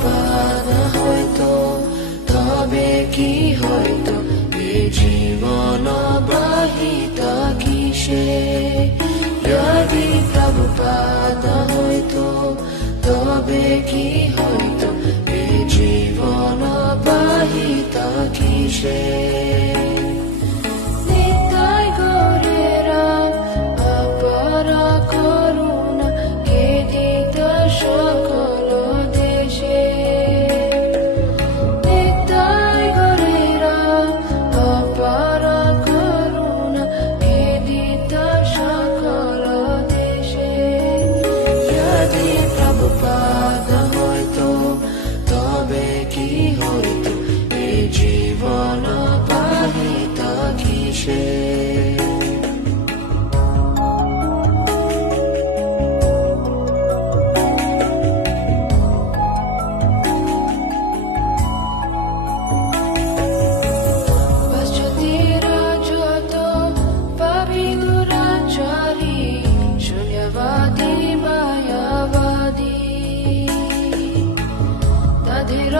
প্রভুপাদ হয়তো, তবে কি হয়তো এ জীবন বাহিতা কিসে? যদি প্রভুপাদ হয়তো, তবে কি হয়তো এ জীবন বাহিতা কিসে? নিতাই গৌরেরা অপার করুণা কে দিত সকল দেশে। নিতাই গৌরেরা অপার করুণা কে দিত সকল দেশে। যদি প্রভুপাদ হয়তো, তবে কি হয়তো এ জীবন বাহিতা কিসে? পাশ্চাত্যেরা যত পাপী দুরাচারী, শূন্যবাদী মায়াবাদী, তাদের